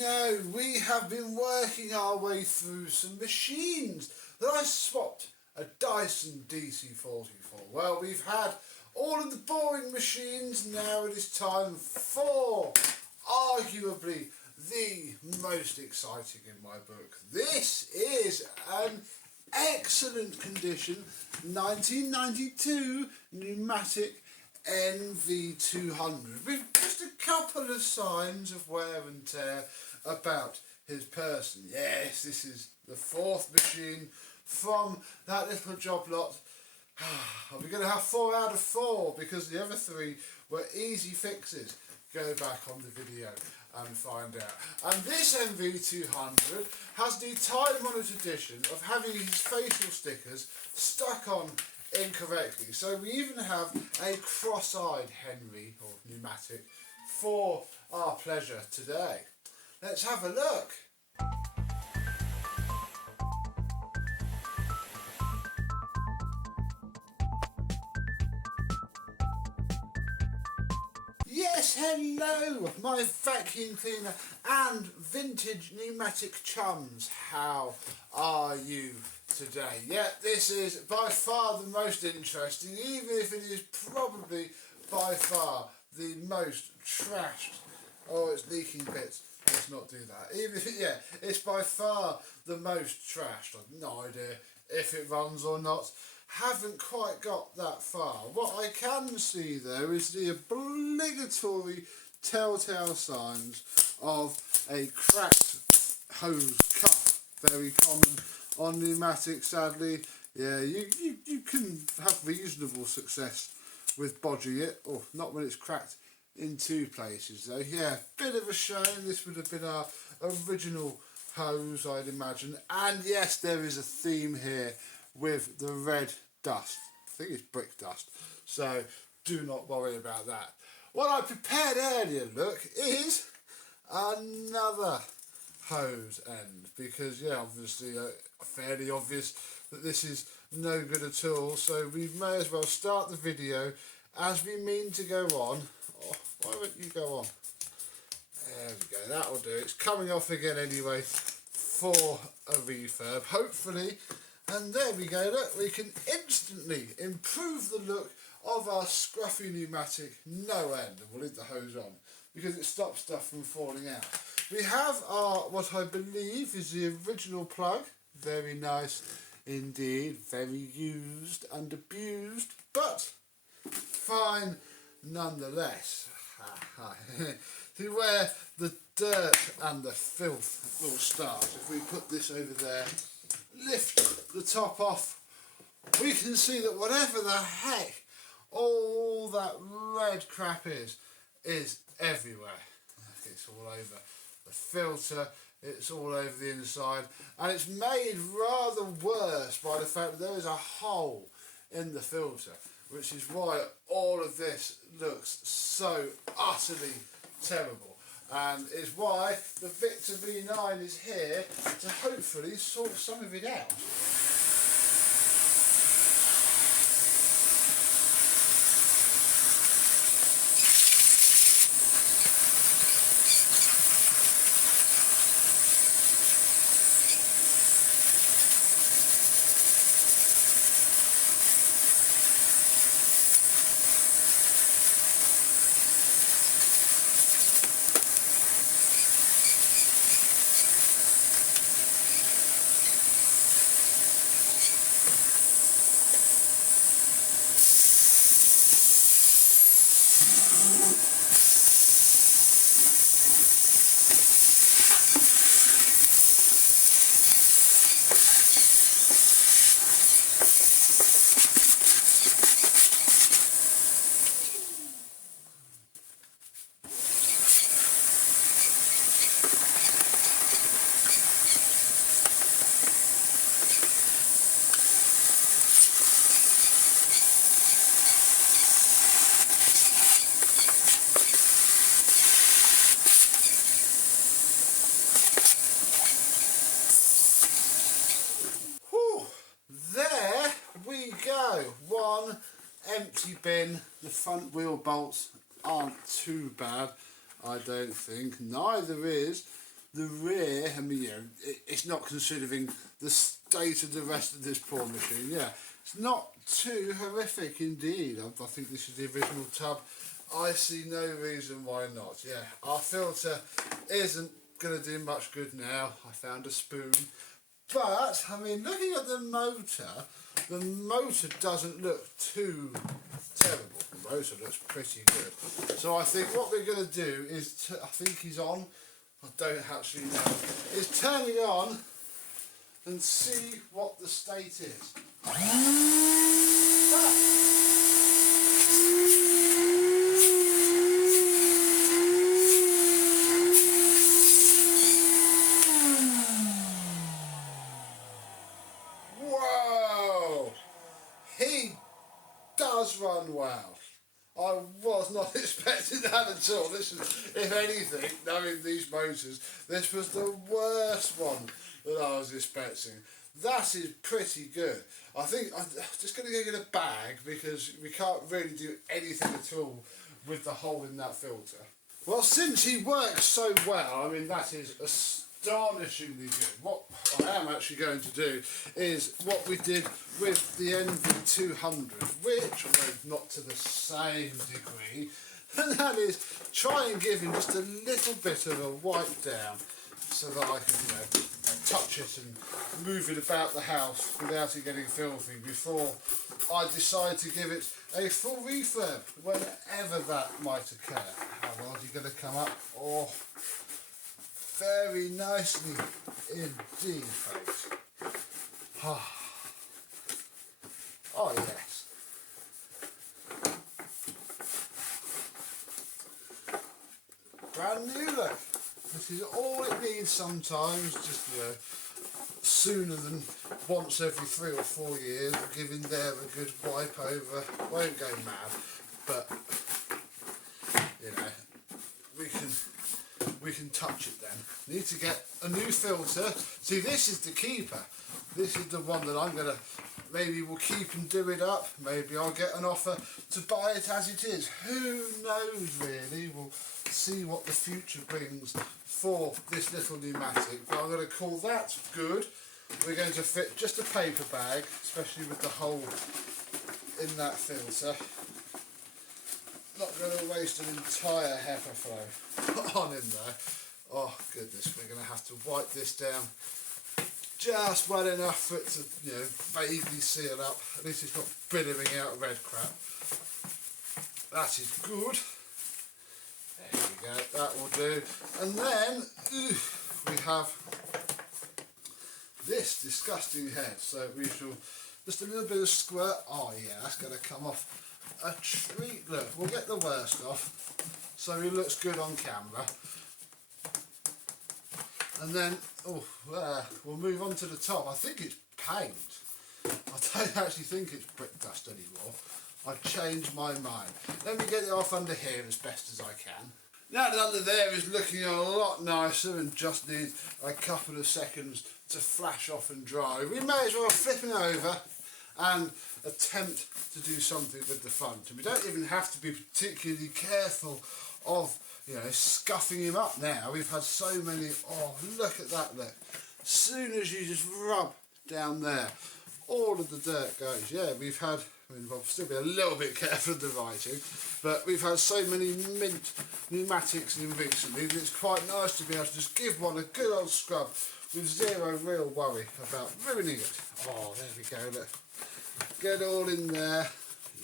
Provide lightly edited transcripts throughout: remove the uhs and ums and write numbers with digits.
no, we have been working our way through some machines that I swapped a Dyson DC-44. Well, we've had all of the boring machines, now it is time for arguably the most exciting in my book. This is an excellent condition 1992 Numatic NV200 with just a couple of signs of wear and tear about his person. Yes, this is the fourth machine from that little job lot. We're going to have 4 out of 4 because the other 3 were easy fixes. Go back on the video and find out. And this NV200 has the time-honoured addition of having his facial stickers stuck on incorrectly. So we even have a cross-eyed Henry, or Numatic, for our pleasure today. Let's have a look. Yes, hello, my vacuum cleaner and vintage pneumatic chums. How are you today? Yeah, this is by far the most interesting, even if it is probably by far the most trashed. Oh, it's leaking bits. Let's not do that. Even if it's by far the most trashed. I've no idea if it runs or not. Haven't quite got that far. What I can see though is the obligatory telltale signs of a cracked hose cup. Very common on pneumatics, sadly. Yeah, you can have reasonable success with bodging it, or not when it's cracked in 2 places though. Yeah, bit of a shame. This would have been our original hose, I'd imagine. And yes, there is a theme here with the red dust. I think it's brick dust, so do not worry about that. What I prepared earlier, look, is another hose end, because yeah, obviously fairly obvious that this is no good at all, so we may as well start the video as we mean to go on. Oh, why won't you go on? There we go, that'll do. It's coming off again anyway for a refurb, hopefully. And there we go, look, we can instantly improve the look of our scruffy pneumatic no end. And we'll leave the hose on because it stops stuff from falling out. We have our, what I believe is the original plug. Very nice indeed, very used and abused, but fine nonetheless. See where the dirt and the filth will start. If we put this over there, lift the top off, we can see that whatever the heck all that red crap is everywhere. It's all over the filter, it's all over the inside, and it's made rather worse by the fact that there is a hole in the filter, which is why all of this looks so utterly terrible. And is why the Victor V9 is here to hopefully sort some of it out. One empty bin. The front wheel bolts aren't too bad, I don't think. Neither is The rear, I mean, you know, it's not considering the state of the rest of this poor machine. Yeah, it's not too horrific indeed. I think this is the original tub. I see no reason why not. Yeah, our filter isn't going to do much good now. I found a spoon. But, I mean, looking at the motor doesn't look too terrible. The motor looks pretty good. So I think what we're going to do is, I think he's on, I don't actually know, is turn it on and see what the state is. Whoa! He does run well. I was not expecting that at all. This is, if anything, knowing these motors, this was the worst one that I was expecting. That is pretty good. I think I'm just going to go get a bag because we can't really do anything at all with the hole in that filter. Well, since he works so well, I mean, that is astonishingly good. What I am actually going to do is what we did with the NV200, which, although not to the same degree, and that is try and give him just a little bit of a wipe down so that I can, you know, touch it and move it about the house without it getting filthy before I decide to give it a full refurb, whenever that might occur. How well are you going to come up? Oh, very nicely indeed, folks. Oh yes. Brand new look. This is all it needs sometimes, just, you know, sooner than once every 3 or 4 years, giving there a good wipe over. Won't go mad, but, you know, we can touch it then. Need to get a new filter. See, this is the keeper. This is the one that I'm going to, maybe we'll keep and do it up. Maybe I'll get an offer to buy it as it is. Who knows, really? We'll see what the future brings for this little pneumatic. But I'm going to call that good. We're going to fit just a paper bag, especially with the hole in that filter. Not going to waste an entire heifer flow on in there. Oh goodness, we're going to have to wipe this down just well enough for it to, you know, vaguely seal up. At least it's not billowing out red crap. That is good. There we go, that will do. And then we have this disgusting head. So we shall, just a little bit of squirt. Oh yeah, that's going to come off a treat. Look, we'll get the worst off so he looks good on camera. And then, we'll move on to the top. I think it's paint. I don't actually think it's brick dust anymore. I've changed my mind. Let me get it off under here as best as I can. Now that under there is looking a lot nicer and just needs a couple of seconds to flash off and dry, we may as well flip it over and attempt to do something with the front. And we don't even have to be particularly careful of, you know, scuffing him up now. We've had so many, oh look at that look. As soon as you just rub down there, all of the dirt goes. Yeah, we've had, I mean, we'll still be a little bit careful of the writing, but we've had so many mint pneumatics in recently that it's quite nice to be able to just give one a good old scrub with zero real worry about ruining it. Oh, there we go, look. Get all in there.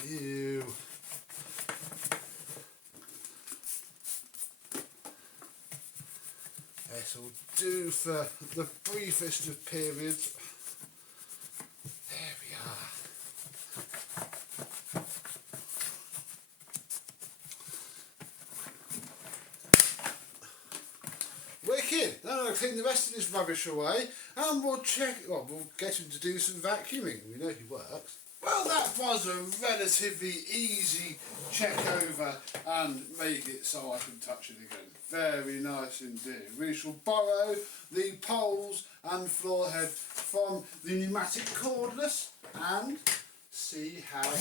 Ew. This will do for the briefest of periods. There we are. Wicked! Now I'll clean the rest of this rubbish away and we'll check, well, we'll get him to do some vacuuming. We know he works. Well, that was a relatively easy check over and make it so I can touch it again. Very nice indeed. We shall borrow the poles and floor head from the pneumatic cordless and see how it works.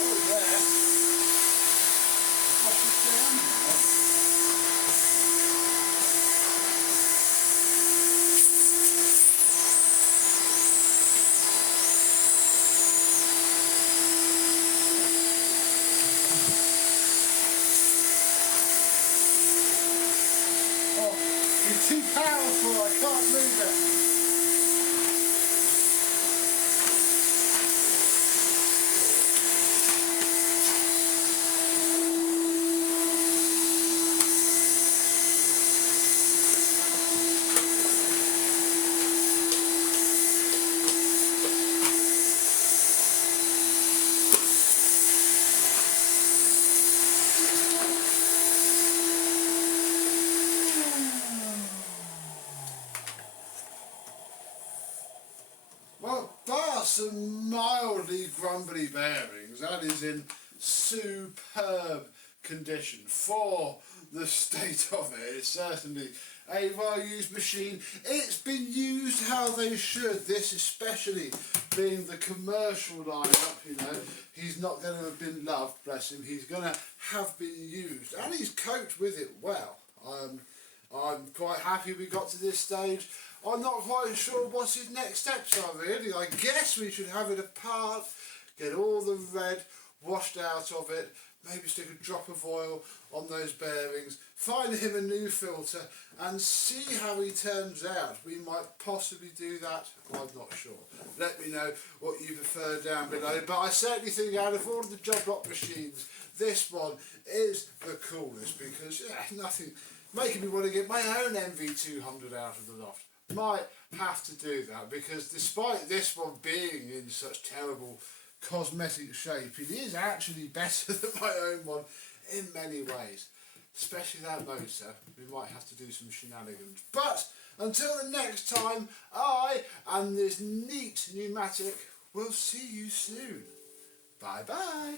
Oh yeah. Oh, you're too powerful, I can't move it. Well, bar some mildly grumbly bearings, that is in superb condition for the state of it. It's certainly a well-used machine. It's been used how they should, this especially being the commercial lineup, you know. He's not going to have been loved, bless him, he's going to have been used, and he's coped with it well. I'm quite happy we got to this stage. I'm not quite sure what his next steps are really. I guess we should have it apart, get all the red washed out of it, maybe stick a drop of oil on those bearings, find him a new filter and see how he turns out. We might possibly do that, I'm not sure. Let me know what you prefer down below, but I certainly think out of all of the job lot machines, this one is the coolest because nothing making me want to get my own NV200 out of the loft. Might have to do that because despite this one being in such terrible cosmetic shape, it is actually better than my own one in many ways. Especially that motor, we might have to do some shenanigans. But until the next time, I and this neat pneumatic will see you soon. Bye bye.